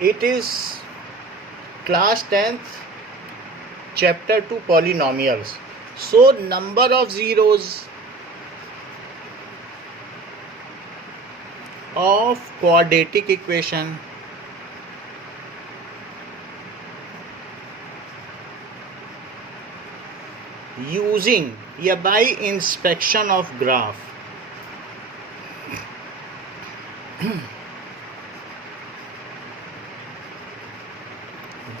It is class 10th, chapter 2, polynomials. So number of zeros of quadratic equation using या by inspection of graph.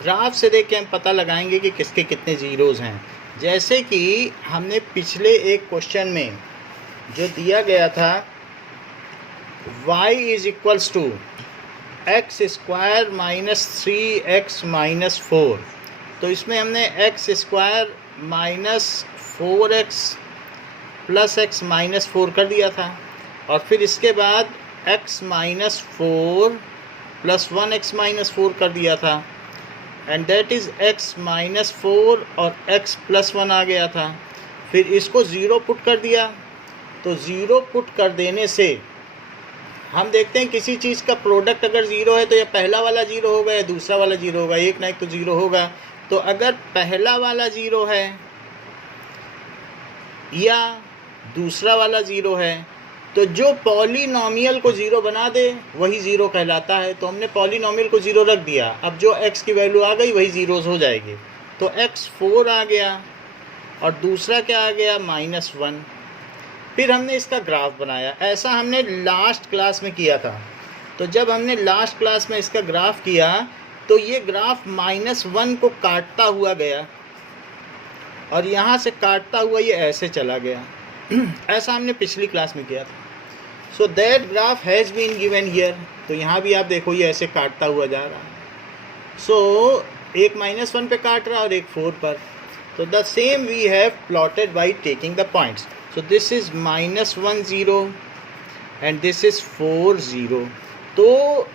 Graph से देख के हम पता लगाएंगे कि किसके कितने ज़ीरोज़ हैं। जैसे कि हमने पिछले एक क्वेश्चन में जो दिया गया था y is equals to x square minus 3x minus 4, तो इसमें हमने x square minus 4x plus x minus 4 कर दिया था, और फिर इसके बाद x minus 4 plus 1x minus 4 कर दिया था, and that is x minus 4 और x प्लस 1 आ गया था। फिर इसको ज़ीरो पुट कर दिया, तो ज़ीरो पुट कर देने से हम देखते हैं किसी चीज़ का प्रोडक्ट अगर ज़ीरो है तो या पहला वाला ज़ीरो होगा या दूसरा वाला ज़ीरो होगा, एक ना एक तो ज़ीरो होगा। तो अगर पहला वाला ज़ीरो है या दूसरा वाला ज़ीरो है तो जो पॉलीनॉमियल को ज़ीरो बना दे वही ज़ीरो कहलाता है। तो हमने पॉलीनॉमियल को ज़ीरो रख दिया, अब जो x की वैल्यू आ गई वही ज़ीरोज़ हो जाएगी। तो x 4 आ गया और दूसरा क्या आ गया -1। फिर हमने इसका ग्राफ बनाया, ऐसा हमने लास्ट क्लास में किया था। तो जब हमने लास्ट क्लास में इसका ग्राफ किया तो ये ग्राफ -1 को काटता हुआ गया और यहाँ से काटता हुआ ये ऐसे चला गया। ऐसा हमने पिछली क्लास में किया था। So that graph has been given here. तो यहाँ भी आप देखो ये ऐसे काटता हुआ जा रहा है। सो एक -1 पे काट रहा है और एक 4 पर। तो the same we have plotted by taking the points. So this is -1 0 and this is 4 0। तो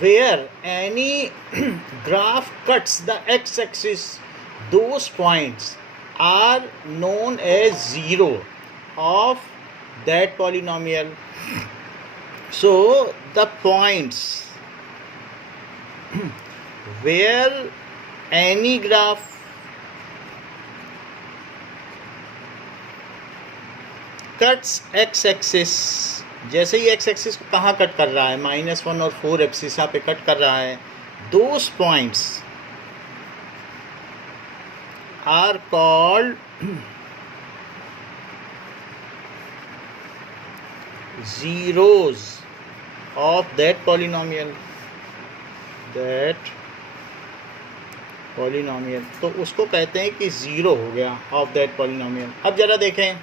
where any graph cuts the x axis, those points are known as zero of that polynomial. So the points where any graph cuts x axis, जैसे ही x axis को कहाँ cut कर रहा है, -1 और 4 abscissa पे cut कर रहा है, those points are called zeros of that polynomial. तो उसको कहते हैं कि ज़ीरो हो गया ऑफ दैट पॉलिनोमियल। अब ज़रा देखें,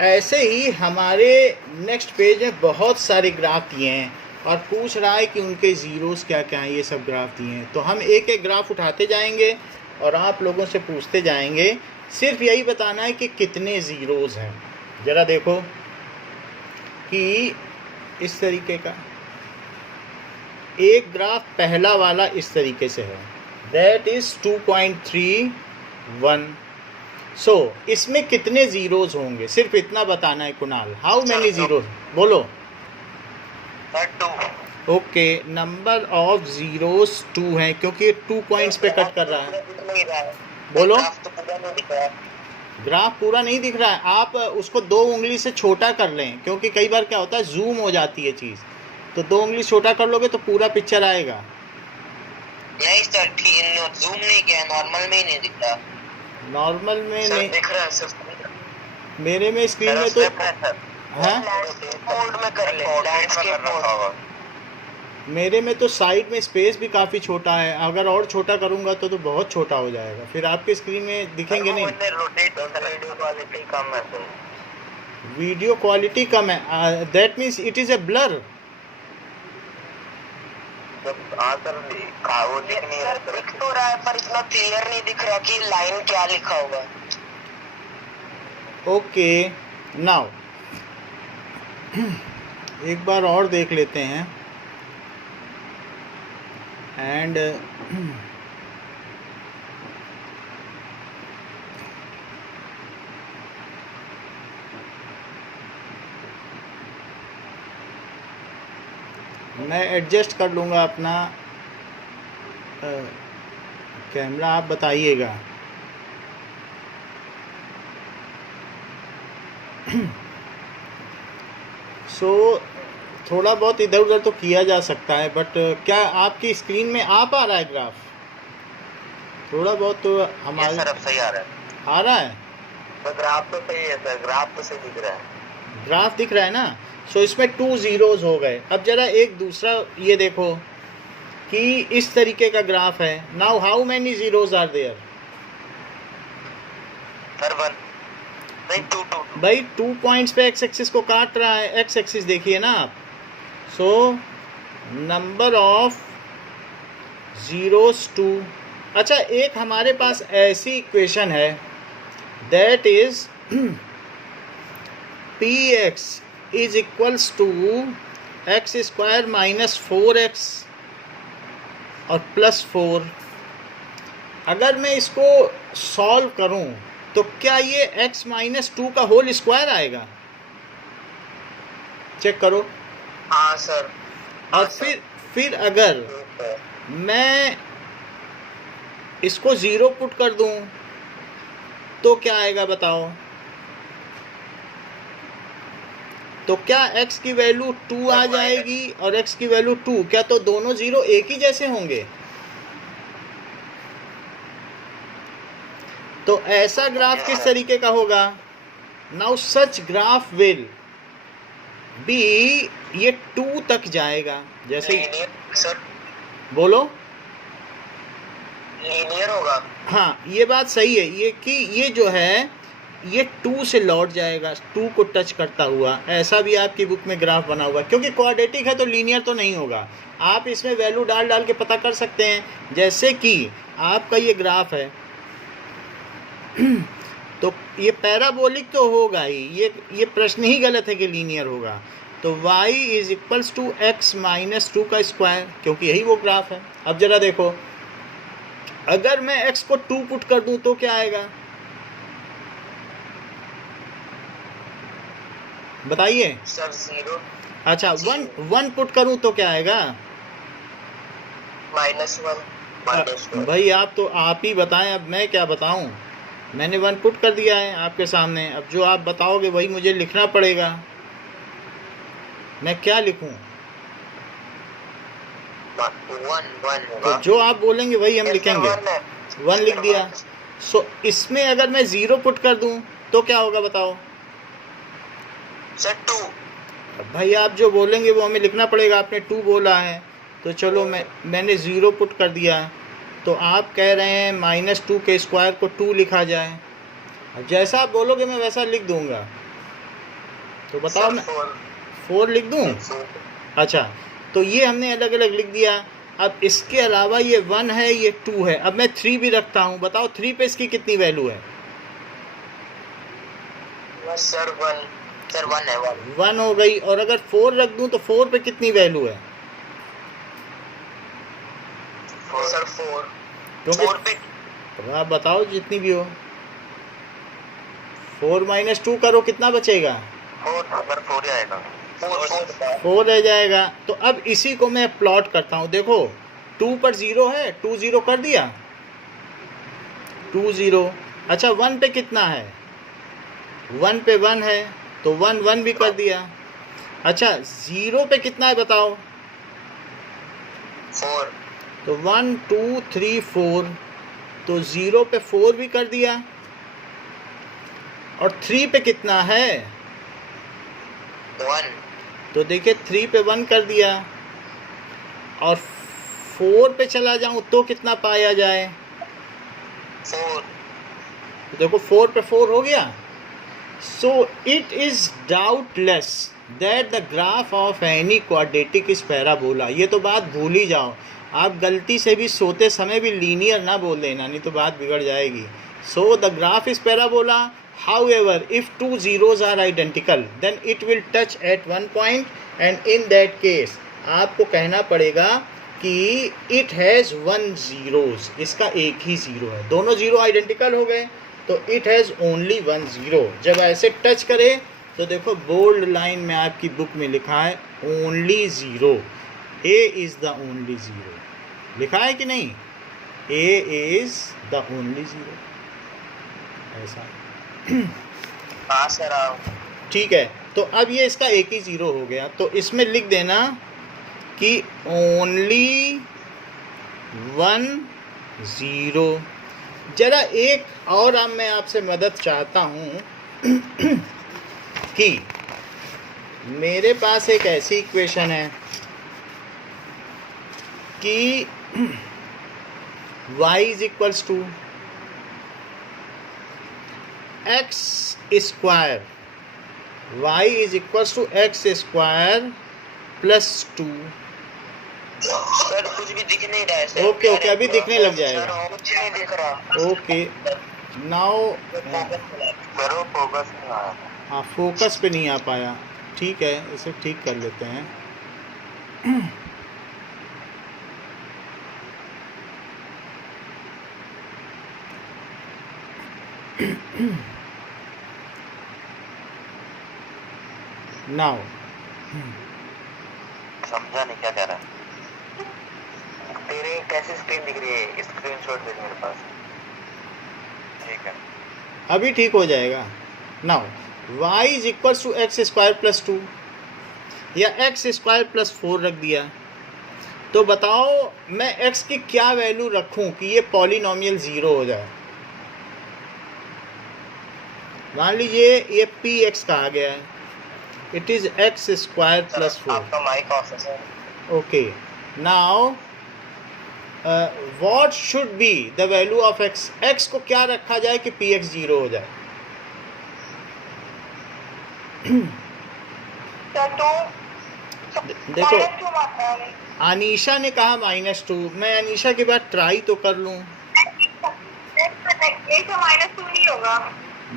ऐसे ही हमारे नेक्स्ट पेज में बहुत सारे ग्राफ दिए हैं और पूछ रहा है कि उनके ज़ीरोज़ क्या क्या हैं। ये सब ग्राफ दिए हैं, तो हम एक एक ग्राफ उठाते जाएंगे और आप लोगों से पूछते जाएंगे। सिर्फ यही बताना है कि कितने ज़ीरोज़ हैं। ज़रा देखो कि इस तरीके का एक ग्राफ पहला वाला इस तरीके से है, दैट इज़ 2.31। सो इसमें कितने ज़ीरोज़ होंगे, सिर्फ इतना बताना है कुणाल। हाउ मैनी ज़ीरोज़, बोलो। 2। ओके, नंबर ऑफ ज़ीरोज़ 2 हैं क्योंकि 2 पॉइंट्स पे कट कर रहा है। बोलो। ग्राफ पूरा नहीं दिख रहा है, आप उसको 2 उंगली से छोटा कर लें, क्योंकि कई बार क्या होता है जूम हो जाती है चीज़। तो 2 उंगली छोटा कर लोगे तो पूरा पिक्चर आएगा। नहीं सर, ठीक जूम नहीं किया, नॉर्मल में ही नहीं दिख रहा। नॉर्मल में सर नहीं दिख रहा है सर, मेरे में स्क्रीन में तो है। मोड में कर ले, लैंडस्केप मोड। मेरे में तो साइड में स्पेस भी काफ़ी छोटा है, अगर और छोटा करूँगा तो बहुत छोटा हो जाएगा, फिर आपके स्क्रीन में दिखेंगे नहीं। वीडियो क्वालिटी कम है सर। वीडियो क्वालिटी कम है, that means it is a blur. हाँ सर, वो दिख नहीं रहा, दिख तो रहा है पर इतना क्लियर नहीं दिख रहा कि लाइन क्या लिखा होगा। ओके, नाउ एक बार और देख लेते हैं। एंड मैं एडजस्ट कर लूँगा अपना कैमरा, आप बताइएगा। सो थोड़ा बहुत इधर उधर तो किया जा सकता है, बट क्या आपकी स्क्रीन में आ पा रहा है ग्राफ? थोड़ा बहुत तो हमारे सर अब सही आ रहा है। आ रहा है। तो ग्राफ तो सही है सर, ग्राफ तो सही दिख रहा है। ग्राफ दिख रहा है ना? सो इसमें 2 ज़ीरोज़ हो गए। अब जरा एक दूसरा ये देखो कि इस तरीके का ग्राफ है। Now how many zeros are there? Sir 1 नहीं 2 भाई 2 पॉइंट्स पे एक्स एक्सिस को काट रहा है। एक्स एक्सिस देखिए ना आप। So number of zeros 2। अच्छा, एक हमारे पास ऐसी इक्वेशन है that is P x is equals to x square minus 4x और प्लस 4। अगर मैं इसको सॉल्व करूं तो क्या ये x माइनस 2 का होल स्क्वायर आएगा? चेक करो। हाँ सर। और फिर अगर मैं इसको 0 पुट कर दूं तो क्या आएगा बताओ? तो क्या x की वैल्यू 2 आ जाएगी और x की वैल्यू 2? क्या तो दोनों जीरो एक ही जैसे होंगे? तो ऐसा ग्राफ किस तरीके का होगा? Now such graph will be, ये 2 तक जाएगा। जैसे सर बोलो, लीनियर होगा। हाँ ये बात सही है, ये कि ये जो है ये 2 से लौट जाएगा, 2 को टच करता हुआ। ऐसा भी आपकी बुक में ग्राफ बना हुआ, क्योंकि क्वाड्रेटिक है तो लीनियर तो नहीं होगा। आप इसमें वैल्यू डाल डाल के पता कर सकते हैं। जैसे कि आपका ये ग्राफ है तो ये पैराबोलिक तो होगा ही, ये प्रश्न ही गलत है कि लीनियर होगा। तो y is equals to x minus 2 का स्क्वायर, क्योंकि यही वो ग्राफ है। अब जरा देखो, अगर मैं x को 2 पुट कर दूं तो क्या आएगा बताइए? सर 0। अच्छा, 1 पुट करूं तो क्या आएगा? -1 भाई आप ही बताएं, अब मैं क्या बताऊं? मैंने 1 पुट कर दिया है आपके सामने। अब जो आप बताओगे वही मुझे लिखना पड़ेगा। मैं क्या लिखूं? 1 तो जो आप बोलेंगे वही हम लिखेंगे। 1 लिख दिया। सो इसमें अगर मैं 0 पुट कर दूं तो क्या होगा बताओ? सर 2। भाई आप जो बोलेंगे वो हमें लिखना पड़ेगा। आपने 2 बोला है तो चलो मैंने 0 पुट कर दिया। तो आप कह रहे हैं -2 के स्क्वायर को 2 लिखा जाए। जैसा आप बोलोगे मैं वैसा लिख दूंगा। तो बताओ, मैं 4 लिख दूं? अच्छा, तो ये हमने अलग अलग लिख दिया। अब इसके अलावा ये 1 है, ये 2 है। अब मैं 3 भी रखता हूँ। बताओ 3 पे इसकी कितनी वैल्यू है? सर 1 है। 1 हो गई। और अगर 4 रख दूं तो 4 पे कितनी वैल्यू है? सर 4 क्योंकि तो आप बताओ जितनी भी हो। 4 माइनस 2 करो, कितना बचेगा? 4 आएगा। 4 रह जाएगा। तो अब इसी को मैं प्लॉट करता हूँ। देखो 2 पर 0 है, 2 0 कर दिया, 2 0। अच्छा 1 पे कितना है? 1 पे 1 है तो 1 1 भी कर दिया। अच्छा 0 पे कितना है बताओ? 4। तो 1 2 3 4, तो 0 पे 4 भी कर दिया। और 3 पे कितना है? 1। तो देखिए 3 पे 1 कर दिया। और 4 पे चला जाऊं तो कितना पाया जाए? 4। तो देखो 4 पे 4 हो गया। So it is doubtless that the graph of any quadratic is parabola. ये तो बात भूल ही जाओ। आप गलती से भी सोते समय भी लीनियर ना बोल देना, नहीं तो बात बिगड़ जाएगी। So the graph is parabola. However, if 2 zeros are identical, then it will touch at one point, and in that case, आपको कहना पड़ेगा कि it has 1 zeros, इसका एक ही ज़ीरो है। दोनों ज़ीरो आइडेंटिकल हो गए तो it has only 1 zero। जब ऐसे टच करे तो देखो बोल्ड लाइन में आपकी बुक में लिखा है only 0। A is the only zero, लिखा है कि नहीं, ए इज द ओनली जीरो, ऐसा। हाँ सर। ठीक है, तो अब ये इसका एक ही जीरो हो गया, तो इसमें लिख देना कि ओनली वन जीरो। जरा एक और अब मैं आपसे मदद चाहता हूँ कि मेरे पास एक ऐसी इक्वेशन है कि y is equals to x square, y is equals to x square plus two. Sir कुछ भी दिख नहीं रहा है सर। ओके ओके, अभी दिखने लग जाएगा। सर कुछ नहीं दिख रहा। ओके नाउ, सर वो फोकस नहीं आया। हाँ फोकस पे नहीं आ पाया, ठीक है, इसे ठीक कर लेते हैं। नाउ समझा नहीं क्या कह रहा है। तेरे कैसी स्क्रीन दिख रही है? स्क्रीनशॉट दे मेरे पास। ठीक है, अभी ठीक हो जाएगा। Now y is equal to x square plus two या एक्स स्क्वायर प्लस 4 रख दिया, तो बताओ मैं x की क्या वैल्यू रखूं कि ये पॉलिनॉमियल ज़ीरो हो जाए। मान लीजिए ये px कहा गया है, it is x square plus 4। आपका माइक ऑफ है sir. Okay now what should be the value of x, x को क्या रखा जाए कि px ज़ीरो हो जाए। देखो अनीशा ने कहा -2, मैं अनीशा के बाद ट्राई तो कर लूँ।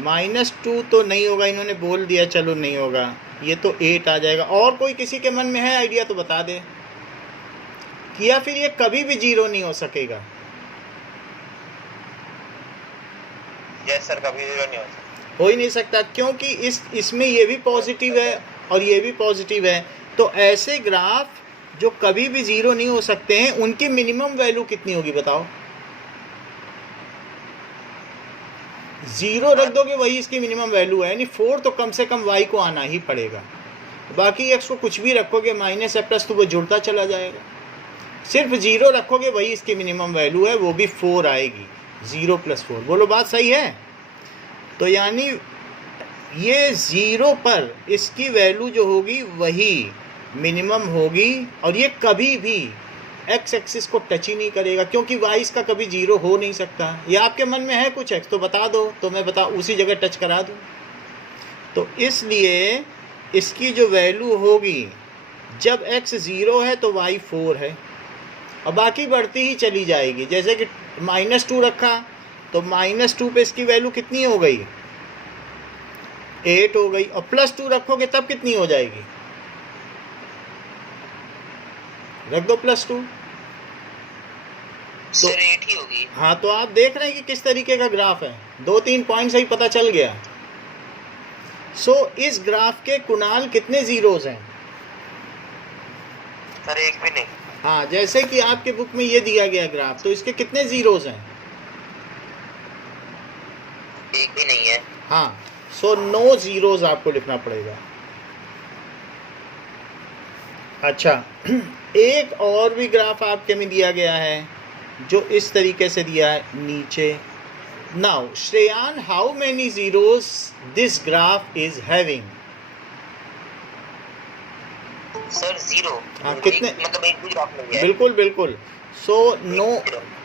-2 तो नहीं होगा, इन्होंने बोल दिया, चलो नहीं होगा, ये तो 8 आ जाएगा। और कोई किसी के मन में है आइडिया तो बता दे, या फिर ये कभी भी जीरो नहीं हो सकेगा। यस सर, कभी जीरो नहीं हो सकता। हो ही नहीं सकता, क्योंकि इसमें ये भी पॉजिटिव है और ये भी पॉजिटिव है, तो ऐसे ग्राफ जो कभी भी जीरो नहीं हो सकते हैं उनकी मिनिमम वैल्यू कितनी होगी बताओ। जीरो रख दोगे वही इसकी मिनिमम वैल्यू है, यानी 4 तो कम से कम y को आना ही पड़ेगा। बाकी x को कुछ भी रखोगे माइनस या प्लस तो वो जुड़ता चला जाएगा। सिर्फ जीरो रखोगे वही इसकी मिनिमम वैल्यू है, वो भी 4 आएगी। 0 + 4, बोलो बात सही है। तो यानी ये ज़ीरो पर इसकी वैल्यू जो होगी वही मिनिमम होगी, और ये कभी भी एक्स एक्सिस को टच ही नहीं करेगा, क्योंकि वाई इसका कभी जीरो हो नहीं सकता। या आपके मन में है कुछ एक्स तो बता दो, तो मैं उसी जगह टच करा दूँ। तो इसलिए इसकी जो वैल्यू होगी जब एक्स ज़ीरो है तो वाई 4 है, और बाकी बढ़ती ही चली जाएगी। जैसे कि -2 रखा तो -2 पे इसकी वैल्यू कितनी हो गई, 8 हो गई, और +2 रखोगे तब कितनी हो जाएगी, रख दो +2 तो 8 ही होगी। हाँ, तो आप देख रहे हैं कि किस तरीके का ग्राफ है, 2-3 पॉइंट से ही पता चल गया। इस ग्राफ के कुणाल कितने जीरोज हैं सर? एक भी नहीं। हाँ, जैसे कि आपके बुक में ये दिया गया ग्राफ, तो इसके कितने जीरोज हैं? एक भी नहीं है। हाँ, नो जीरोज आपको लिखना पड़ेगा। अच्छा, एक और भी ग्राफ आपके में दिया गया है जो इस तरीके से दिया है नीचे। Now Shreyan, how many zeros this graph is having? Sir 0। हाँ, कितने? मतलब एक भी ग्राफ नहीं है। बिल्कुल बिल्कुल।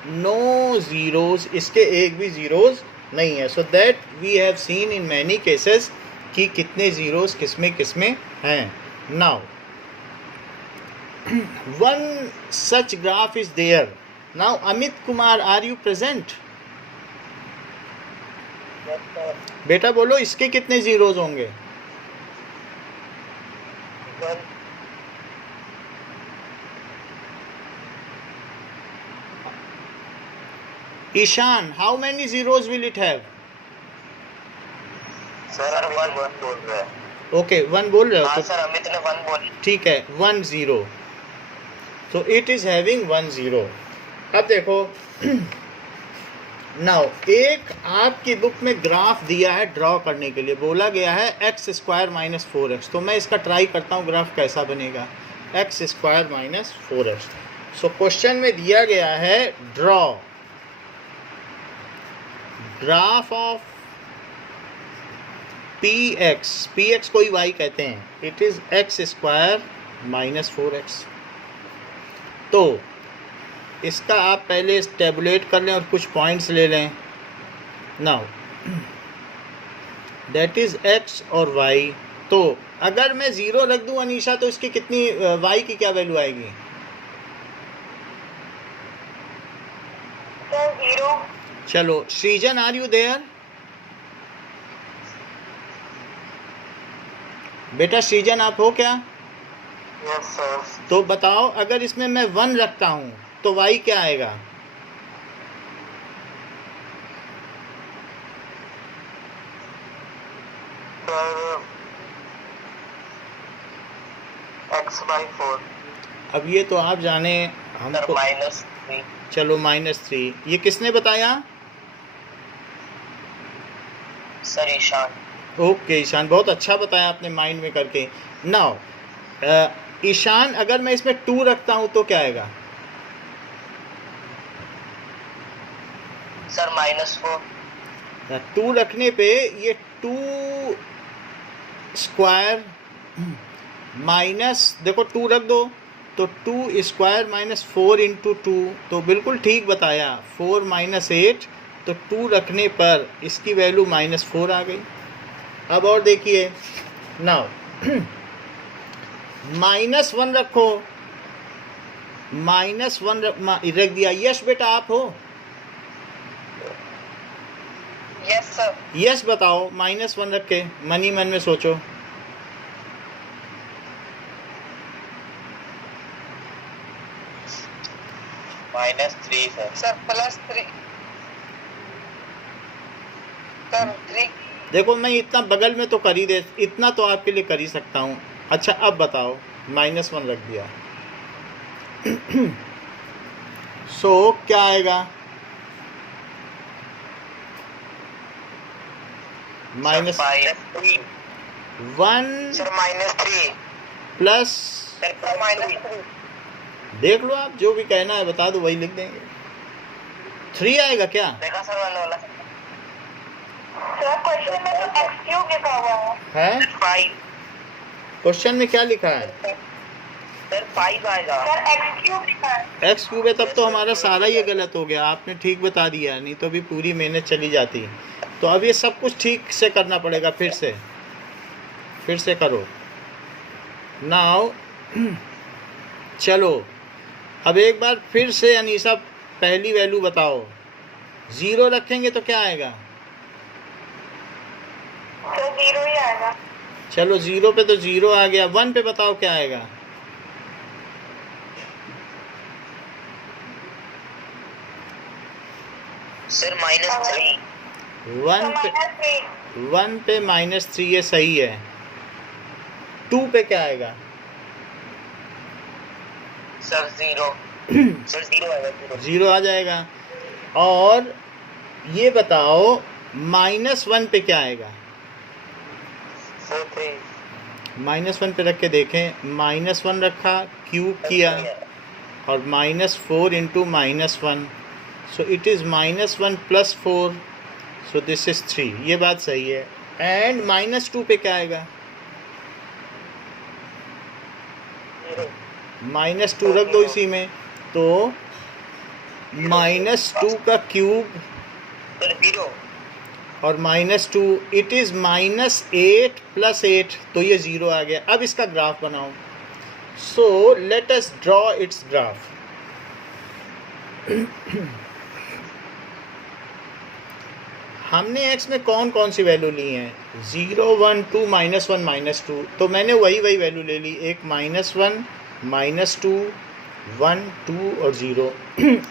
नो जीरोज, इसके एक भी जीरोज नहीं है। So that we have seen in many cases कि कितने जीरोज किसमें किसमें हैं। Now one such graph is there. Now Amit Kumar, are you present? बेटा बोलो, इसके कितने जीरोज होंगे? Ishan, how many zeros will it have? Sir 1 बोल रहे हैं। ओके, 1 बोल रहे हो? हाँ तो सर, अमित ने 1 बोल। ठीक है, 1 0। So it is having 1 0. अब देखो नाउ एक आपकी बुक में ग्राफ दिया है ड्रॉ करने के लिए, बोला गया है x स्क्वायर माइनस 4x। तो मैं इसका ट्राई करता हूँ ग्राफ कैसा बनेगा, x square minus 4x। So question में दिया गया है ड्रॉ ग्राफ ऑफ px को ही y कहते हैं, it is x square minus 4x। तो इसका आप पहले टेबुलेट कर लें और कुछ पॉइंट्स ले लें। नाउ दैट इज x और y। तो अगर मैं 0 रख दूं अनीशा तो इसकी कितनी y की क्या वैल्यू आएगी? 0। चलो सृजन, आर यू देयर? बेटा सृजन आप हो क्या? Yes sir. तो बताओ अगर इसमें मैं 1 रखता हूं तो y क्या आएगा? Sir x/4। अब ये तो आप जाने, हमको -3। चलो -3। ये किसने बताया? सर ईशान। ओके ईशान, बहुत अच्छा बताया आपने माइंड में करके। नाउ ईशान अगर मैं इसमें 2 रखता हूं तो क्या आएगा? सर -4। 2 रखने पे ये 2 स्क्वायर माइनस, देखो 2 रख दो तो 2 स्क्वायर माइनस 4 इंटू 2, तो बिल्कुल ठीक बताया। 4 माइनस 8, तो 2 रखने पर इसकी वैल्यू -4 आ गई। अब और देखिए नाउ -1 रखो, -1 रख दिया। यश बेटा आप हो? Yes sir. यस बताओ, -1 रख के मन ही मन में सोचो। -3 सर। Sir +3 sir 3। देखो मैं इतना बगल में तो कर ही दे, इतना तो आपके लिए कर ही सकता हूँ। अच्छा अब बताओ, -1 रख दिया सो क्या आएगा? -1 सर -3 प्लस, -3। देख लो आप, जो भी कहना है बता दो, वही लिख देंगे। 3 आएगा क्या? देखा सर वाला वाला। सर क्वेश्चन में तो x क्यूब लिखा हुआ है। है 5। क्वेश्चन में क्या लिखा है? सर 5 आएगा। सर x क्यूब लिखा है। एक्स क्यूब है, तब तो हमारा सारा ये गलत हो गया। आपने ठीक बता दिया, नहीं तो अभी पूरी मेहनत चली जाती। तो अब ये सब कुछ ठीक से करना पड़ेगा, फिर से करो। नाउ चलो अब एक बार फिर से अनीसा पहली वैल्यू बताओ। 0 रखेंगे तो क्या आएगा? तो 0 ही आएगा। चलो 0 पे तो 0 आ गया। 1 पे बताओ क्या आएगा? सर -3। 1 पे -3, ये सही है। 2 पे क्या आएगा? सर 0। सर 0 आएगा। 0 आ जाएगा। और ये बताओ -1 पे क्या आएगा? सर 3। -1 पे रख के देखें। -1 रखा, क्यूब किया, और -4 into -1, so it is -1 plus 4, so this is 3। ये बात सही है। एंड -2 पे क्या आएगा? -2 रख दो इसी में, तो -2 का क्यूब सर 0 और -2, इट इज़ -8 प्लस 8, तो ये 0 आ गया। अब इसका ग्राफ बनाओ। So let us draw it's graph. हमने x में कौन कौन सी वैल्यू ली हैं? 0, 1, 2, -1, -2, तो मैंने वही वैल्यू ले ली। एक -1, -2, 1, 2 और 0।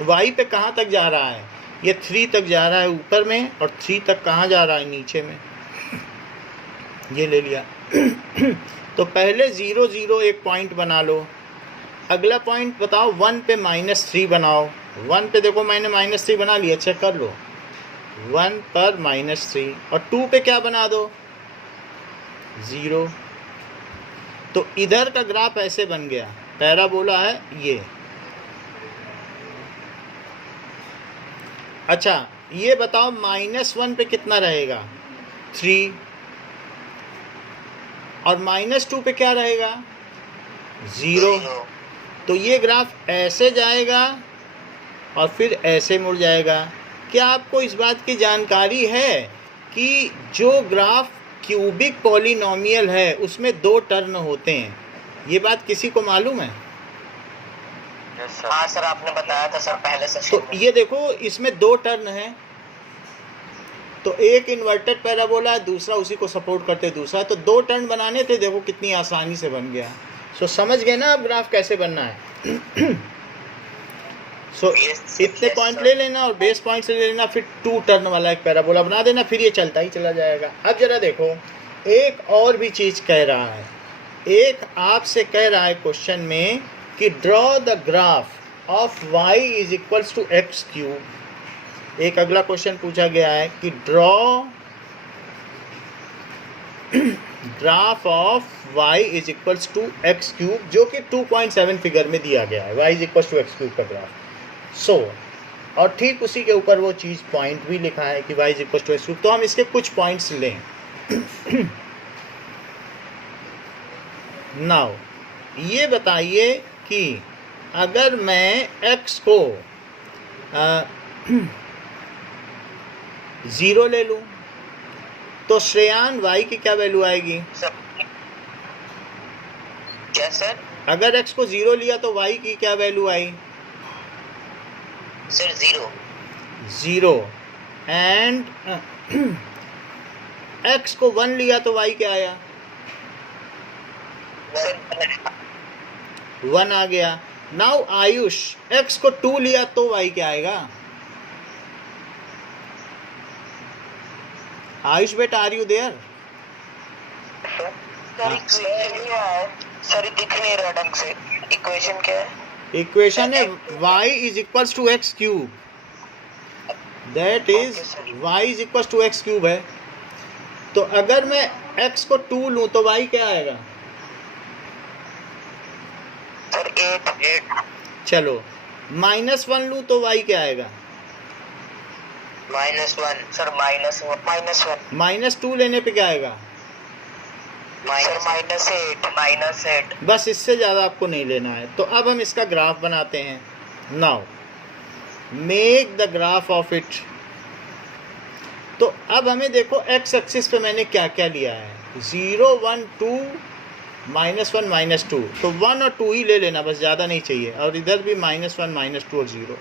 y पे कहाँ तक जा रहा है? ये 3 तक जा रहा है ऊपर में, और 3 तक कहाँ जा रहा है? नीचे में। ये ले लिया। तो पहले 0, 0 एक पॉइंट बना लो, अगला पॉइंट बताओ, 1 पे -3 बनाओ। 1 पे देखो मैंने -3 बना लिया, चेक कर लो। 1 पर -3 और 2 पे क्या बना दो, 0। तो इधर का ग्राफ ऐसे बन गया, पैराबोला है ये। अच्छा ये बताओ -1 पे कितना रहेगा, 3, और -2 पे क्या रहेगा, 0। तो ये ग्राफ ऐसे जाएगा और फिर ऐसे मुड़ जाएगा। क्या आपको इस बात की जानकारी है कि जो ग्राफ क्यूबिक पॉलिनोमियल है उसमें 2 टर्न होते हैं? ये बात किसी को मालूम है? हाँ सर, आपने बताया था सर पहले सेशन तो में। ये देखो इसमें 2 टर्न है, तो एक इन्वर्टेड पैराबोला है, दूसरा उसी को सपोर्ट करते दूसरा, तो 2 टर्न बनाने थे, देखो कितनी आसानी से बन गया। सो समझ गए ना अब ग्राफ कैसे बनना है। सो इतने पॉइंट ले लेना और बेस पॉइंट से ले लेना, फिर 2 टर्न वाला एक पैराबोला बना देना, फिर ये चलता ही चला जाएगा। अब जरा देखो एक और भी चीज़ कह रहा है, एक आपसे कह रहा है क्वेश्चन में कि draw the graph of y is equals to x cube. एक अगला क्वेश्चन पूछा गया है कि draw graph of y is equals to x cube, जो कि 2.7 फिगर में दिया गया है, y is equals to x cube का ग्राफ। सो और ठीक उसी के ऊपर वो चीज़ पॉइंट भी लिखा है कि y is equals to x cube. तो हम इसके कुछ पॉइंट्स लें। नाउ ये बताइए कि अगर मैं x को 0 ले लूँ तो श्रेयान y की क्या वैल्यू आएगी? क्या सर? अगर x को 0 लिया तो y की क्या value I? Sir 0। And x को 1 लिया तो y क्या आया? 1 आ गया। नाउ आयुष, x को 2 लिया तो y क्या आएगा? आयुष बेटा, आर यू देयर? सर दिख नहीं रहा ढंग से। इक्वेशन क्या है? इक्वेशन है y is equals to x cube, that is y is equals to x cube है। तो अगर मैं x को 2 लूँ तो y क्या आएगा? सर 8। चलो -1 लूँ तो y क्या आएगा? -1 सर, -1 -2 लेने पे क्या आएगा? सर -8। बस इससे ज़्यादा आपको नहीं लेना है। तो अब हम इसका ग्राफ बनाते हैं। Now make the graph of it. तो अब हमें देखो x एक्सिस पे मैंने क्या क्या लिया है, 0 1 2 -1 -2, तो 1 और 2 ही ले लेना, बस ज़्यादा नहीं चाहिए। और इधर भी -1 -2 और 0।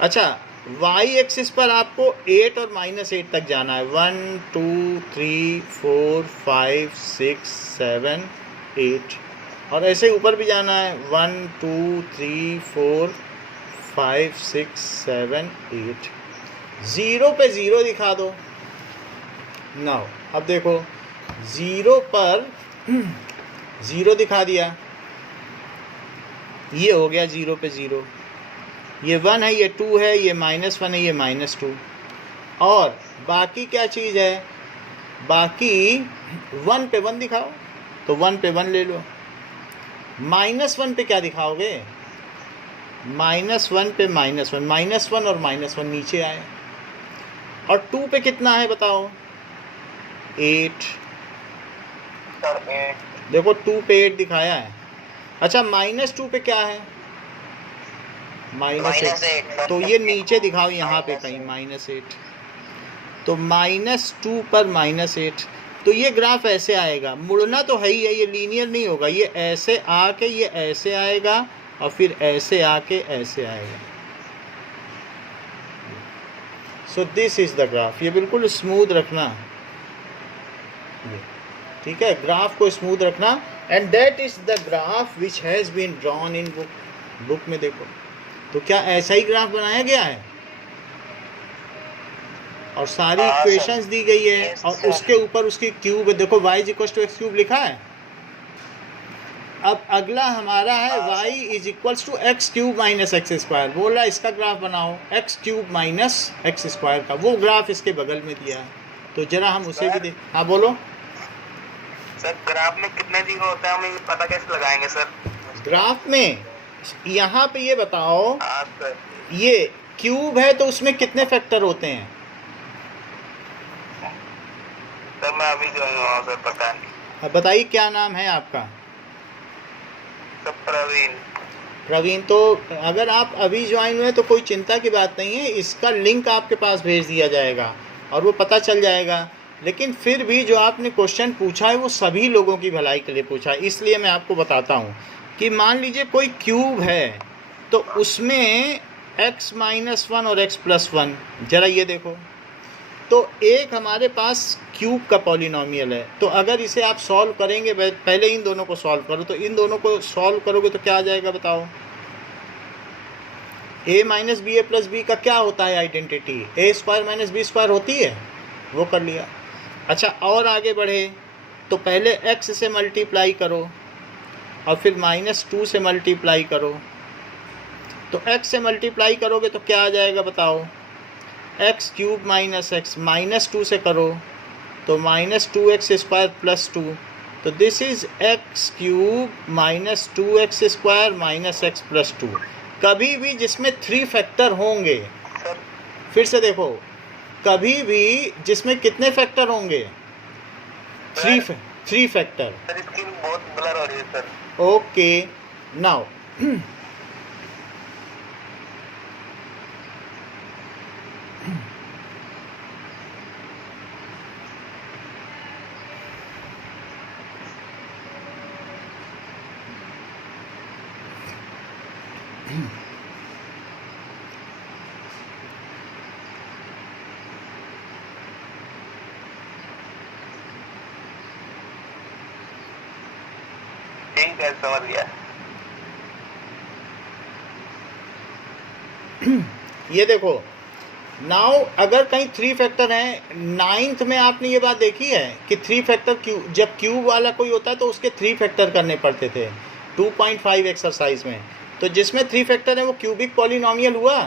अच्छा y एक्सिस पर आपको 8 और -8 तक जाना है, 1 2 3 4 5 6 7 8, और ऐसे ऊपर भी जाना है 1 2 3 4 5 6 7 8। 0 पे 0 दिखा दो। नाउ अब देखो 0 पर 0 दिखा दिया, ये हो गया 0 पे 0। ये 1 है, ये 2 है, ये -1 है, ये -2। और बाकी क्या चीज़ है? बाकी 1 पे 1 दिखाओ, तो 1 पे 1 ले लो। -1 पे क्या दिखाओगे? -1 पे -1 और -1 नीचे आए। और 2 पे कितना है बताओ? 8। देखो 2 पे 8 दिखाया है। अच्छा -2 पे क्या है? -8। तो ये नीचे दिखाओ यहाँ पे कहीं -8। तो -2 पर -8, तो ये ग्राफ ऐसे आएगा। मुड़ना तो है ही है, ये लीनियर नहीं होगा, ये ऐसे आके ये ऐसे आएगा और फिर ऐसे आके ऐसे आएगा। सो दिस इज द ग्राफ। ये बिल्कुल स्मूथ रखना, ठीक है, ग्राफ को स्मूथ रखना। And that is the graph which has been drawn in book में। देखो तो क्या ऐसा ही ग्राफ बनाया गया है और सारी इक्वेशंस दी गई है और उसके ऊपर उसकी क्यूब है। देखो y is equal to x cube लिखा है। अब अगला हमारा है y is equals to x cube minus x square. बोल रहा है इसका ग्राफ बनाओ, x cube minus x square का, वो ग्राफ इसके बगल में दिया है, तो जरा हम उसे भी देख। हाँ बोलो सर, ग्राफ में कितने जीरो होते हैं, हम ये पता कैसे लगाएंगे सर? ग्राफ में यहाँ पे ये बताओ, हाँ सर। ये क्यूब है तो उसमें कितने फैक्टर होते हैं? सर मैं अभी जो हूँ सर, पता नहीं। अब बताइए क्या नाम है आपका? सर प्रवीण। प्रवीण। तो अगर आप अभी ज्वाइन हुए तो कोई चिंता की बात नहीं है, इसका लिंक आपके पास भेज दिया जाएगा और वो पता चल जाएगा। लेकिन फिर भी जो आपने क्वेश्चन पूछा है वो सभी लोगों की भलाई के लिए पूछा है, इसलिए मैं आपको बताता हूँ कि मान लीजिए कोई क्यूब है तो उसमें x माइनस 1 और x प्लस 1, ज़रा ये देखो, तो एक हमारे पास क्यूब का पॉलिनॉमियल है, तो अगर इसे आप सॉल्व करेंगे, पहले इन दोनों को सॉल्व करो, तो इन दोनों को सॉल्व करोगे तो क्या आ जाएगा बताओ? a minus B A plus B का क्या होता है identity? A square minus B square होती है, वो कर लिया। अच्छा और आगे बढ़े तो पहले x से मल्टीप्लाई करो और फिर -2 से मल्टीप्लाई करो, तो x से मल्टीप्लाई करोगे तो क्या आ जाएगा बताओ? एक्स क्यूब माइनस एक्स, -2 से करो तो -2x स्क्वायर प्लस 2, तो this is x cube -2x square minus x plus 2। कभी भी जिसमें 3 फैक्टर होंगे, फिर से देखो, कभी भी जिसमें कितने फैक्टर होंगे? 3 फैक्टर। सर स्क्रीन बहुत ब्लर हो रही है सर। ओके नाउ ठीक है, समझ गया। ये देखो नाउ, अगर कहीं 3 फैक्टर हैं, 9th में आपने ये बात देखी है कि 3 फैक्टर जब क्यूब वाला कोई होता है तो उसके 3 फैक्टर करने पड़ते थे 2.5 एक्सरसाइज में, तो जिसमें 3 फैक्टर है वो क्यूबिक पॉलिनॉमियल हुआ।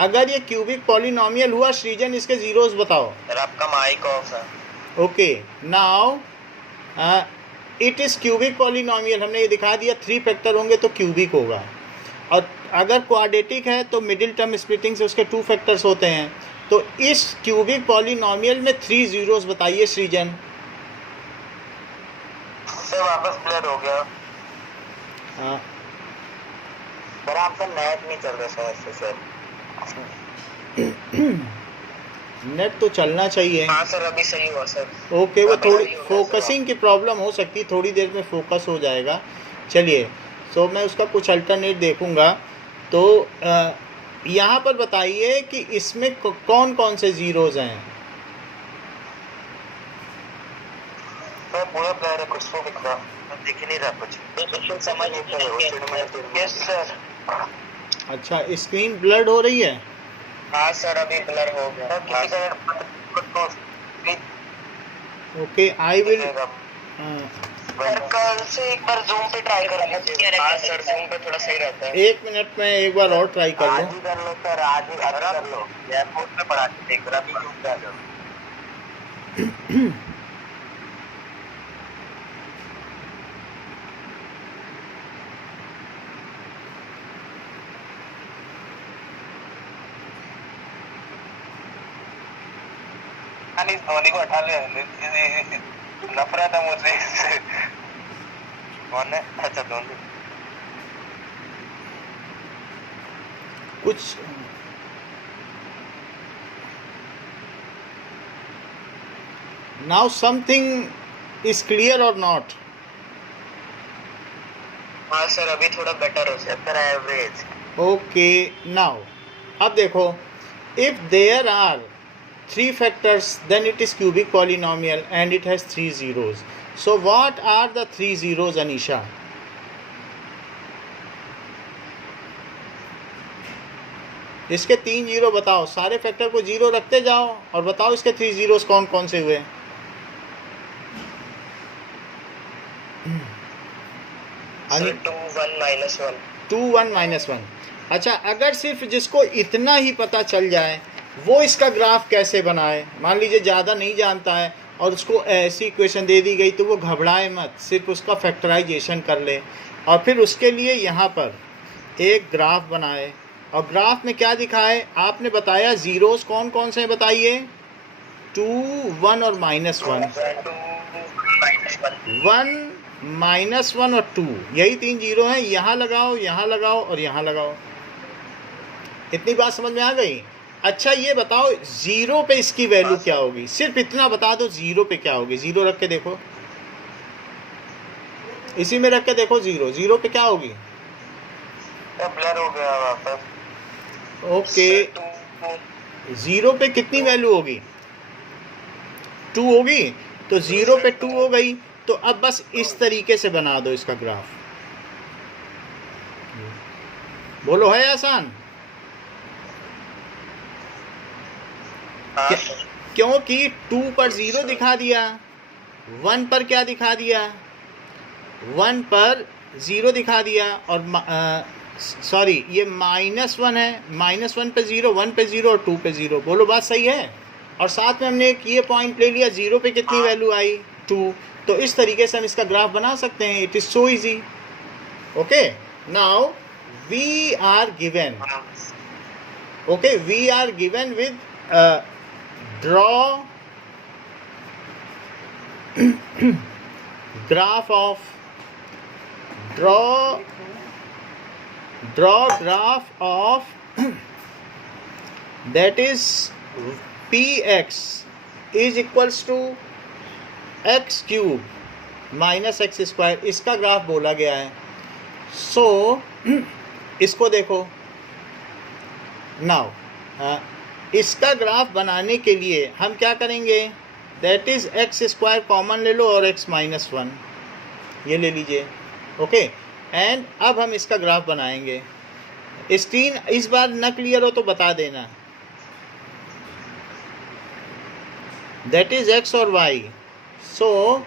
अगर ये क्यूबिक पॉलिनॉमियल हुआ, सृजन इसके जीरोस बताओ। सर आपका माइक ऑफ है। Okay now it is cubic polynomial, हमने ये दिखा दिया 3 फैक्टर होंगे तो क्यूबिक होगा, और अगर क्वाड्रेटिक है तो मिडिल टर्म स्प्लिटिंग से उसके 2 फैक्टर्स होते हैं। तो इस क्यूबिक पॉलिनॉमियल में 3 जीरोस बताइए सृजन। सर वापस ब्लर हो गया। हाँ सर आपका नेट नहीं चल रहा सर ऐसे सर। नेट तो चलना चाहिए। हाँ सर अभी सही हुआ सर। ओके, वो अभी थोड़ी सही हो गया फोकसिंग की प्रॉब्लम हो सकती, थोड़ी देर में फोकस हो जाएगा। चलिए, सो मैं उसका कुछ अल्टरनेट देखूंगा। तो यहाँ पर बताइए कि इसमें कौन कौन से जीरोज हैं? सर पूरा ब्लर है, कुछ तो दिख रहा, मैं दिख ही नहीं रहा कुछ। समझ नहीं पा रहा। Yes sir. अच्छा, स्क्रीन ब्लर्ड हो रही है? हाँ सर अभी ब्लर हो गया। ओके आई विल सर कल से एक बार जूम पे ट्राई कर लीजिए। हाँ सर जूम पे थोड़ा सही रहता है। 1 मिनट में एक बार और ट्राई कर आज लो। ही कर लो सर, आज ही कर लो। एयरपोर्ट में पढ़ा के देख रहा, अभी जूम पे आ जाओ। इस धोनी को हटा ले, नफरत है मुझसे इससे। कौन है? अच्छा धोनी। कुछ नाउ समथिंग इज क्लियर और नॉट? हाँ सर अभी थोड़ा बेटर हो सकता है, एवरेज। ओके नाउ अब देखो, if there are 3 factors then it is cubic polynomial and it has 3 zeros. So what are the 3 zeros, Anisha? इसके 3 जीरो बताओ, सारे फैक्टर को जीरो रखते जाओ और बताओ इसके 3 जीरोस कौन कौन से हुए। आगे 2 1 -1 2 1 -1। अच्छा, अगर सिर्फ जिसको इतना ही पता चल जाए वो इसका ग्राफ कैसे बनाए, मान लीजिए ज़्यादा नहीं जानता है और उसको ऐसी इक्वेशन दे दी गई, तो वो घबराए मत, सिर्फ उसका फैक्टराइजेशन कर ले और फिर उसके लिए यहाँ पर एक ग्राफ बनाए। और ग्राफ में क्या दिखाए, आपने बताया ज़ीरोस कौन कौन से हैं बताइए, 2 1 और -1, 1 -1 और 2, यही 3 जीरो हैं। यहाँ लगाओ और यहाँ लगाओ। इतनी बात समझ में आ गई? अच्छा, ये बताओ ज़ीरो पे इसकी वैल्यू क्या होगी, सिर्फ इतना बता दो ज़ीरो पे क्या होगी। ज़ीरो रख के देखो, इसी में रख के देखो, ज़ीरो पे क्या होगी। ब्लर हो गया वापस। ओके, ज़ीरो पे कितनी वैल्यू होगी, 2 होगी, तो ज़ीरो पे 2 हो गई। तो अब बस इस तरीके से बना दो इसका ग्राफ। बोलो, है आसान? क्योंकि 2 पर 0 दिखा दिया, 1 पर क्या दिखा दिया, 1 पर 0 दिखा दिया, और सॉरी ये -1 है, -1 पे 0, 1 पे 0 और 2 पे 0। बोलो, बात सही है? और साथ में हमने एक ये पॉइंट ले लिया, 0 पे कितनी वैल्यू आई, 2। तो इस तरीके से हम इसका ग्राफ बना सकते हैं। It is so easy. Okay, now we are given, okay, we are given with draw graph of draw graph of that is px is equals to x cube minus x square, इसका graph बोला गया है। सो इसको देखो now, इसका graph बनाने के लिए हम क्या करेंगे, that is x square common ले लो और x -1 ये ले लीजिए। ओके, एंड अब हम इसका ग्राफ बनाएंगे। स्क्रीन इस बार न क्लियर हो तो बता देना। दैट इज़ x और y। सो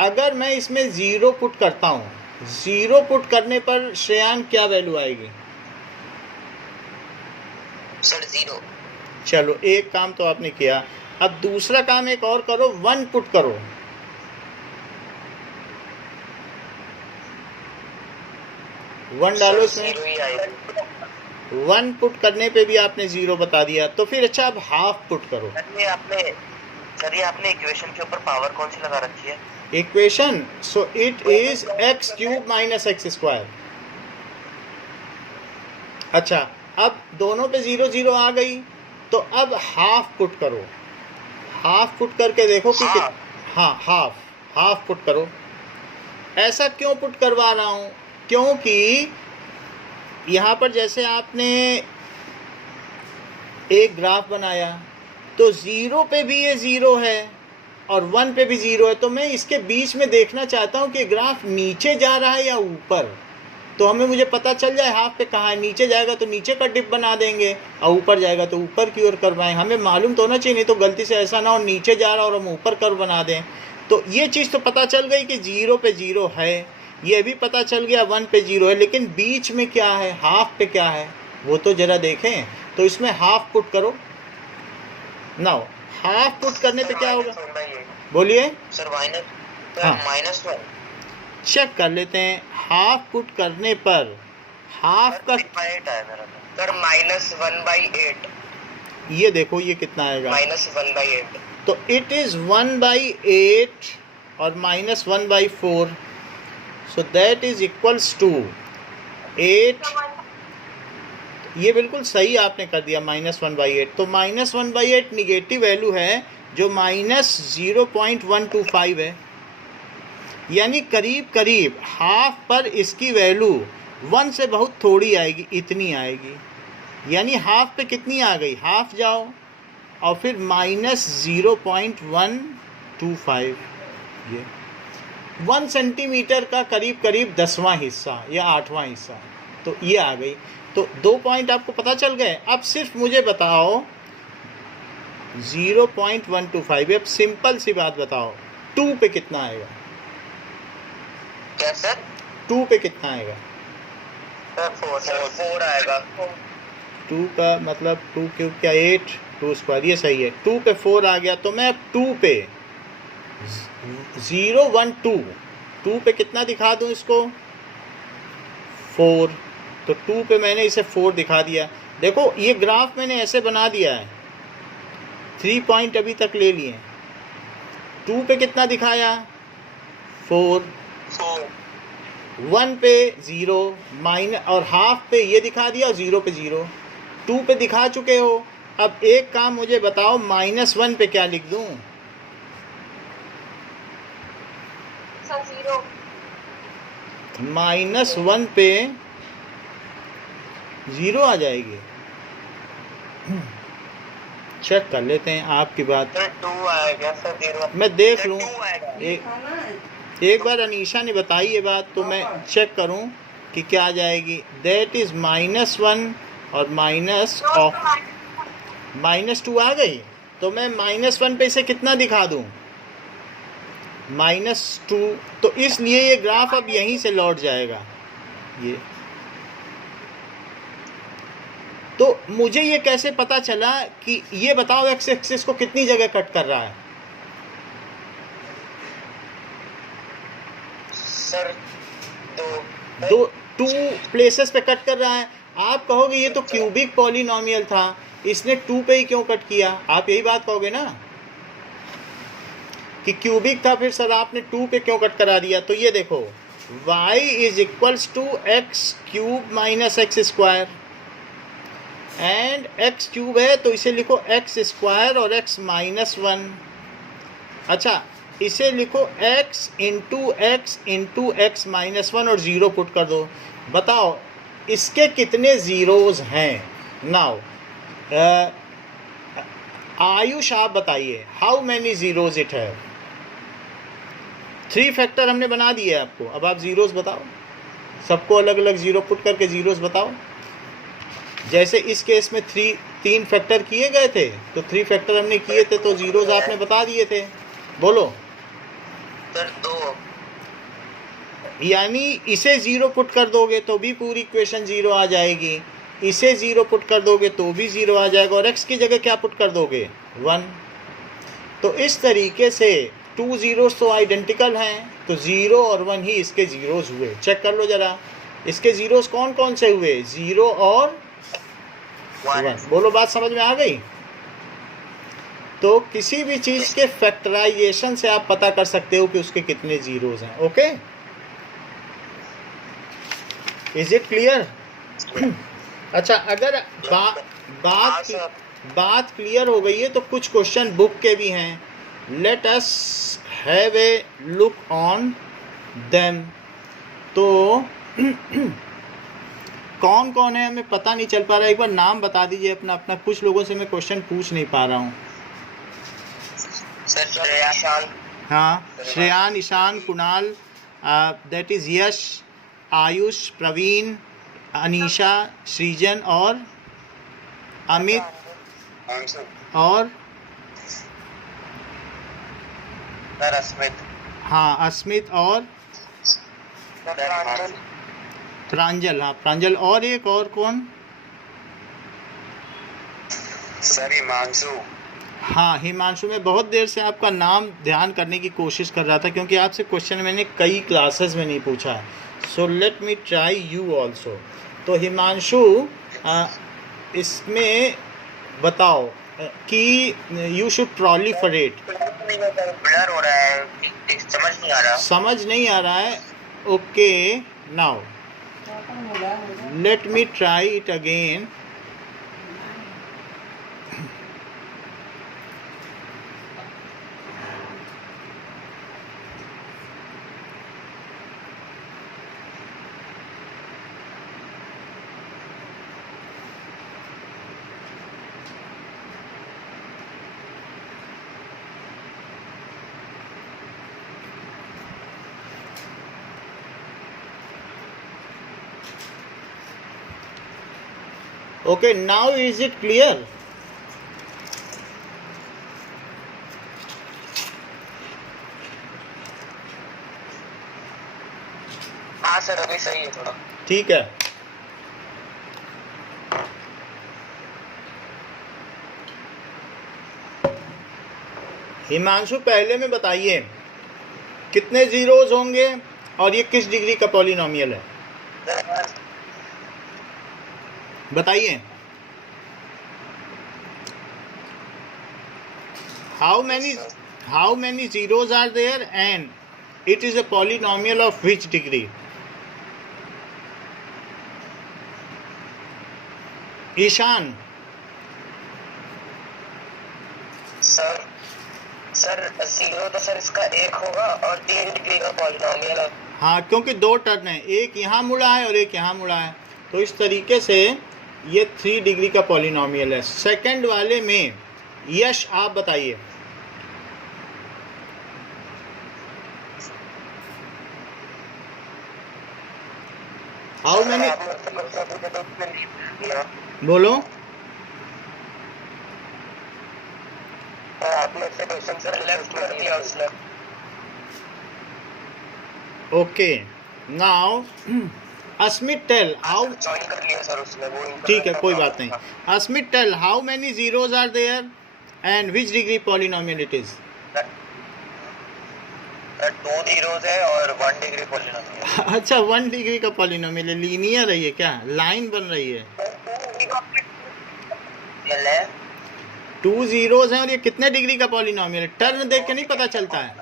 अगर मैं इसमें 0 पुट करता हूँ, 0 पुट करने पर श्रेयांक क्या वैल्यू आएगी? सर 0। चलो, एक काम तो आपने किया, अब दूसरा काम एक और करो, 1 पुट करो। 1 डालो इसमें, 1 पुट करने पे भी आपने 0 बता दिया। तो फिर अच्छा, अब हाफ पुट करो। सर ये आपने इक्वेशन के ऊपर पावर कौन सी लगा रखी है? Equation, so it is x cube minus x square. अच्छा, अब दोनों पे 0 0 आ गई, तो अब हाफ पुट करो। हाफ पुट करके देखो कि हाँ, हाफ पुट करो। ऐसा क्यों पुट करवा रहा हूँ, क्योंकि यहाँ पर जैसे आपने एक ग्राफ बनाया, तो 0 पे भी ये 0 है और 1 पे भी 0 है, तो मैं इसके बीच में देखना चाहता हूँ कि ग्राफ नीचे जा रहा है या ऊपर। तो मुझे पता चल जाए हाफ पे कहाँ है। नीचे जाएगा तो नीचे का डिप बना देंगे और ऊपर जाएगा तो ऊपर की ओर करवाएं। हमें मालूम तो होना चाहिए, नहीं तो गलती से ऐसा ना हो नीचे जा रहा और हम ऊपर कर बना दें। तो ये चीज़ तो पता चल गई कि 0 पे 0 है, ये भी पता चल गया 1 पे 0 है, लेकिन बीच में क्या है, हाफ पे क्या है, वो तो ज़रा देखें। तो इसमें हाफ पुट करो। नाउ हाफ पुट करने पे क्या होगा, बोलिए सर। हाँ, -1 चेक कर लेते हैं। हाफ पुट करने पर हाफ का 8 है मेरा सर, -1/8। ये देखो ये कितना आएगा, -1/8। तो इट इज़ 1/8 और -1/4, so that is equals to 8। ये बिल्कुल सही आपने कर दिया, -1/8। तो -1/8 निगेटिव वैल्यू है जो -0.125 है, यानी करीब करीब हाफ पर इसकी वैल्यू 1 से बहुत थोड़ी आएगी, इतनी आएगी। यानी हाफ पे कितनी आ गई, हाफ जाओ और फिर -0.125, ये 1 सेंटीमीटर का करीब करीब 10वां हिस्सा या 8वां हिस्सा, तो ये आ गई। तो 2 पॉइंट आपको पता चल गए। अब सिर्फ मुझे बताओ 0.125, अब सिंपल सी बात बताओ 2 पे कितना आएगा। क्या सर? 2 पे कितना आएगा? सर 4 आएगा। 2 का मतलब 2 क्यूब क्या 8, 2 स्क्वायर, ये सही है। 2 पे 4 आ गया, तो मैं अब 2 पे 0 1 2 पे कितना दिखा दूं इसको? 4। तो 2 पे मैंने इसे 4 दिखा दिया। देखो ये ग्राफ मैंने ऐसे बना दिया है, 3 पॉइंट अभी तक ले लिए। 2 पे कितना दिखाया? 4। 1 पे 0 माइनस और हाफ पे ये दिखा दिया और 0 पे 0। 2 पे दिखा चुके हो। अब एक काम मुझे बताओ, -1 पे क्या लिख दूं? सर 0। -1 पे 0 आ जाएगी। चेक कर लेते हैं आपकी बात। सर 2 आएगा सर 0। मैं देख लूं। 2 आएगा। एक बार अनीशा ने बताई ये बात, तो मैं चेक करूं कि क्या आ जाएगी। दैट इज -1 और -2 आ गई। तो मैं -1 पे इसे कितना दिखा दूं? -2। तो इसलिए ये ग्राफ अब यहीं से लौट जाएगा ये। तो मुझे ये कैसे पता चला कि ये बताओ एक्स एक्सिस को कितनी जगह कट कर रहा है? सर 2 प्लेसेस पे कट कर रहा है। आप कहोगे ये तो क्यूबिक पॉलिनोमियल था, इसने 2 पे ही क्यों कट किया? आप यही बात कहोगे ना कि क्यूबिक था, फिर सर आपने 2 पे क्यों कट करा दिया? तो ये देखो, y is equals to x cube minus x square, and x cube है तो इसे लिखो एक्स स्क्वायर और x -1। अच्छा, इसे लिखो x इंटू एक्स -1 और 0 पुट कर दो। बताओ इसके कितने ज़ीरोज़ हैं? नाउ आयुष आप बताइए, हाउ मैनी ज़ीरोज़ इट है? 3 फैक्टर हमने बना दिए आपको। अब आप ज़ीरोज़ बताओ, सबको अलग अलग 0 पुट करके ज़ीरोज़ बताओ। जैसे इस केस में 3 फैक्टर किए गए थे, तो 3 फैक्टर हमने किए थे तो ज़ीरोज़ आपने बता दिए थे। बोलो सर 2। यानी इसे 0 पुट कर दोगे तो भी पूरी इक्वेशन 0 आ जाएगी, इसे 0 पुट कर दोगे तो भी 0 आ जाएगा, और x की जगह क्या पुट कर दोगे? 1। तो इस तरीके से 2 ज़ीरोज़ तो आइडेंटिकल हैं, तो 0 और 1 ही इसके ज़ीरोज़ हुए। चेक कर लो ज़रा, इसके ज़ीरोज़ कौन कौन से हुए? 0 और 1। बोलो बात समझ में आ गई? तो किसी भी चीज़ के फैक्टराइजेशन से आप पता कर सकते हो कि उसके कितने ज़ीरोज़ हैं। Okay, is it clear? अच्छा, अगर बात क्लियर हो गई है तो कुछ क्वेश्चन बुक के भी हैं। Let us have a look on them. तो कौन कौन है हमें पता नहीं चल पा रहा है, एक बार नाम बता दीजिए अपना अपना। कुछ लोगों से मैं क्वेश्चन पूछ नहीं पा रहा हूँ। सर श्रेयान। हाँ, श्रेयान, ईशान, कुणाल, दैट इज़ यश, आयुष, प्रवीण, अनीशा, सृजन और अमित और सर अस्मित। हाँ अस्मित और प्रांजल। हाँ प्रांजल, और एक और कौन? सर हिमांशु। हाँ हिमांशु। मैं बहुत देर से आपका नाम ध्यान करने की कोशिश कर रहा था क्योंकि आपसे क्वेश्चन मैंने कई क्लासेस में नहीं पूछा है। So let me try you also. तो हिमांशु, इसमें बताओ कि यू शुड प्रोलिफरेट। ब्लर हो रहा है, समझ नहीं आ रहा। समझ नहीं आ रहा है? Okay, now let me try it again. Okay, now is it clear? हाँ सर अभी सही है थोड़ा। ठीक है। हिमांशु पहले में बताइए कितने जीरोज होंगे और ये किस डिग्री का पॉलिनोमियल है, बताइए। How many zeros are there and it is a polynomial of which degree? Ishan. Sir zero तो सर इसका एक होगा और 3 डिग्री का पॉलिनोमियल है। हाँ, क्योंकि दो टर्न है, एक यहाँ मुड़ा है और एक यहाँ मुड़ा है, तो इस तरीके से ये 3 डिग्री का पॉलिनोमियल है। सेकंड वाले में यश आप बताइए। हाउ मैनी, बोलो। आपने से क्वेश्चन सर लेफ्ट कर दिया उसने। Okay, now Asmit tell how, join कर लिया सर उसने वो। ठीक है कोई बात नहीं। Asmit tell how many zeros are there and which degree polynomial it is? 2 zeros है और 1 डिग्री पॉलिनोमियल। अच्छा, 1 डिग्री का पॉलिनोमियल है, लीनियर है ये, क्या लाइन बन रही है? 2 जीरोज हैं और ये कितने डिग्री का पॉलिनोमियल है? टर्न देख के नहीं पता चलता है।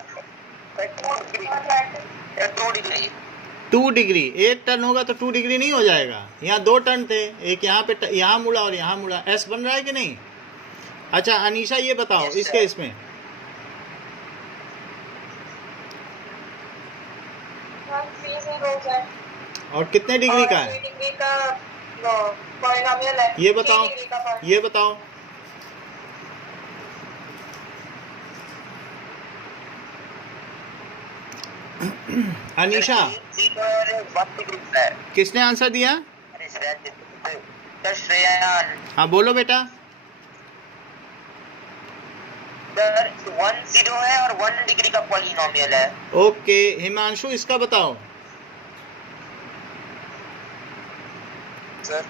2 डिग्री, एक टर्न होगा तो 2 डिग्री नहीं हो जाएगा। यहाँ 2 टर्न थे, एक यहाँ पे यहाँ मुड़ा और यहाँ मुड़ा, एस बन रहा है कि नहीं? अच्छा अनीशा ये बताओ इसके इसमें और कितने डिग्री का है? ये बताओ, ये बताओ। अनीशा, किसने आंसर दिया? हाँ बोलो बेटा। सर 1 जीरो है और 1 डिग्री का पॉलिनोमियल है। ओके, हिमांशु इसका बताओ। सर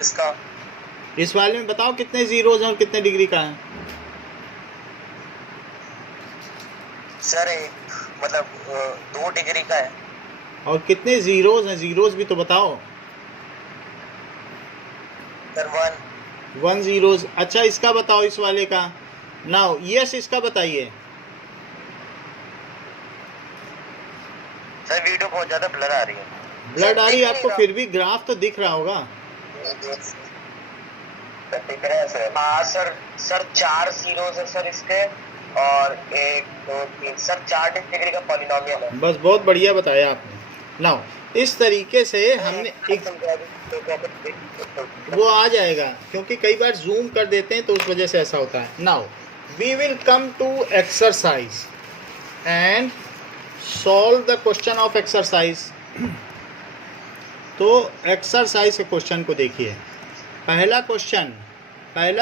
इसका इस वाले में बताओ कितने जीरोज हैं और कितने डिग्री का है? सर मतलब 2 डिग्री का है। और कितने जीरोज हैं? जीरोज भी तो बताओ। Sir 1 zeros. अच्छा इसका बताओ, इस वाले का। नाउ यस इसका बताइए। सर वीडियो बहुत ज्यादा ब्लर आ रही है। ब्लड आ रही है आपको, फिर भी ग्राफ तो दिख रहा होगा। दिख रहा है सर। हाँ सर 4 जीरोस है सर इसके और 1 2 3 सर 4 डिग्री का पॉलिनोमियल है। बस बहुत बढ़िया बताया आपने। नाउ इस तरीके से हमने एक वो आ जाएगा, क्योंकि कई बार जूम कर देते हैं तो उस वजह से ऐसा होता है। Now we will come to exercise and solve the question of exercise. तो एक्सरसाइज के क्वेश्चन को देखिए। पहला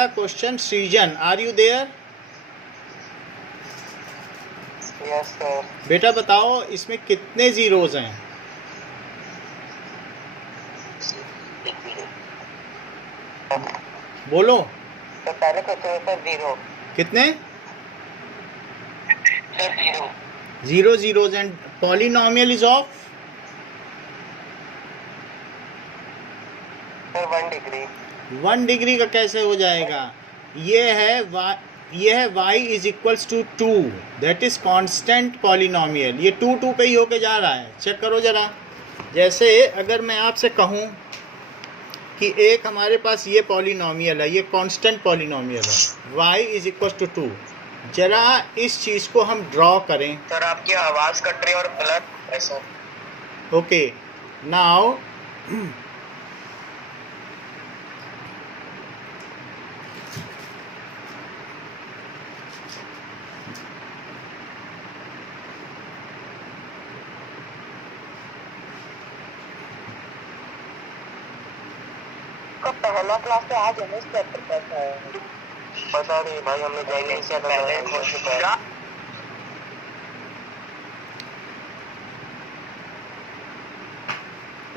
question Srijan, are you there? Yes sir. बेटा बताओ इसमें कितने जीरोज हैं? बोलो। तो पहले क्वेश्चन सर 0 कितने? Sir 0 0 zeros and polynomial is of sir 1 degree. 1 degree का कैसे हो जाएगा? ये है y is equals to 2, that is constant polynomial. ये 2 पे ही होके जा रहा है, चेक करो जरा। जैसे अगर मैं आपसे कहूँ कि एक हमारे पास ये पॉलिनोमियल है, ये कांस्टेंट पॉलिनोमियल है, y इज इक्वल्स टू 2। जरा इस चीज़ को हम ड्रॉ करें। सर आपकी आवाज कट रही है और ब्लर ऐसा। ओके नाउ पहला क्लास तो आज हमें चैप्टर पढ़ा है। पता नहीं भाई, हमने जॉइनिंग से पहले हो चुका है।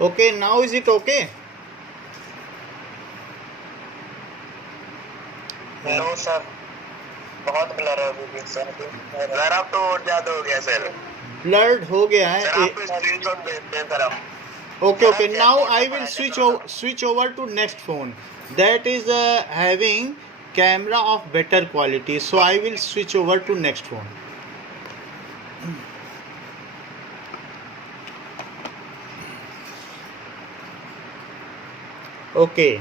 Okay, now is it okay? No sir, बहुत ब्लर है अभी भी सर। सर अब तो और ज्यादा हो गया सर। Blurred हो गया सर है. आपको स्क्रीनशॉट भेजते हैं सर हम। Okay, okay. सर, Now आप I जैसे will पढ़ाते switch over to next phone. That is having camera of better quality. So I will switch over to next phone. Okay.